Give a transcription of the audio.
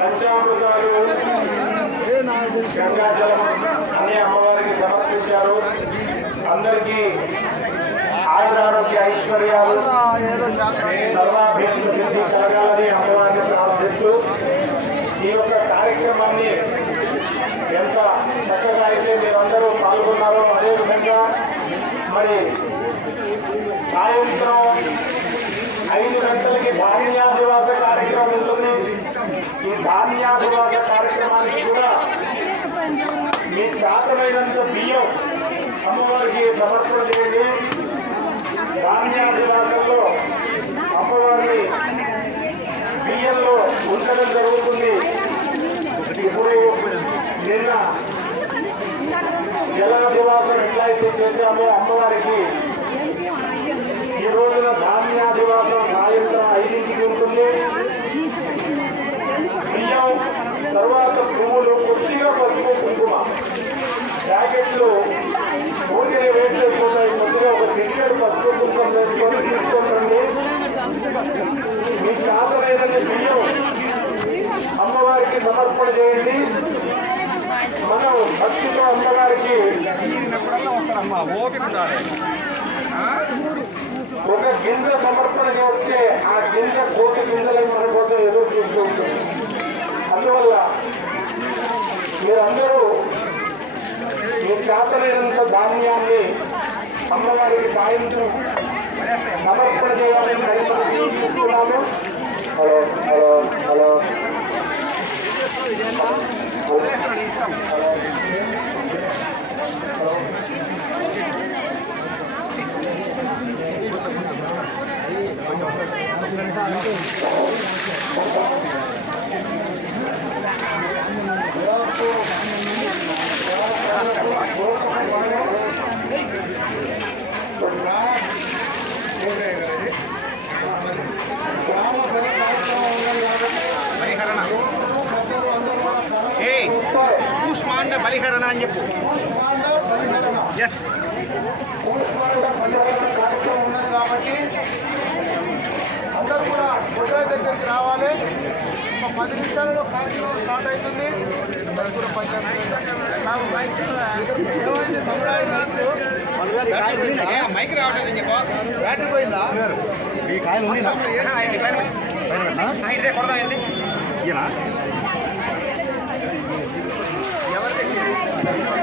పంచామృతాలు గంగాజలం అనే అమ్మవారికి సమర్పించారు. అందరికీ ఆయురారోగ్య ఐశ్వర్యాలు సర్వాభీష్ట సిద్ధి కలగాలని అమ్మవారిని ప్రార్థిస్తూ ఈ యొక్క కార్యక్రమాన్ని ఎంత చక్కగా అయితే మీరందరూ పాల్గొన్నారో అదేవిధంగా మరి సాయంత్రం 5 గంటలకి ధాన్యాదివాస కార్యక్రమం ఉంటుంది. ఈ ధాన్యాదివాస కార్యక్రమానికి కూడా మీ చేతనైనంత బియ్యం అమ్మవారికి సమర్పణ చేయండి. ధాన్యాదివాసంలో అమ్మవారిని బియ్యంలో ఉంచడం జరుగుతుంది. ఇప్పుడు నిన్న జలాదివాసం ఎట్లయితే చేశామో అమ్మవారికి ఈ రోజున ధాన్యాదివాసం సాయంత్రం 5ంటికి ఉంటుంది. బియ్యం తర్వాత పువ్వులు కొద్దిగా పసుపు కుంకుమ ప్యాకెట్లు ఊరికే వేస్ట్ అయిపోతాయి. కొద్దిగా ఒక టికెట్ పసుపు కుంకుమ వేసుకొని తీసుకోండి. మీ చేతనైన బియ్యం అమ్మవారికి సమర్పణ చేయండి. మనం భక్తితో అమ్మవారికి ఒక గింజ సమర్పణ చేస్తే ఆ గింజ కోటి గింజలని మన కోసం ఎదురు చూస్తూ ఉంటుంది. అందువల్ల మీరందరూ మీ చేతనైనంత ధాన్యాన్ని అమ్మవారికి సాయంత్రం సమర్పణ చేయాలని పరిస్థితి తీసుకున్నాము. హలో హలో హలో బలిహరణ అని చెప్పు. ఎస్ కార్యక్రమం ఉన్నది కాబట్టి అందరూ కూడా ఫోటో దగ్గరికి రావాలి. ఒక 10 నిమిషాలలో కార్యక్రమం స్టార్ట్ అవుతుంది. మైక్ రావట్లేదు చెప్పు. బ్యాటరీ పోయిందా? ఈ కాయలు ఉంది కొడదాం ఏంటి ఎవరికి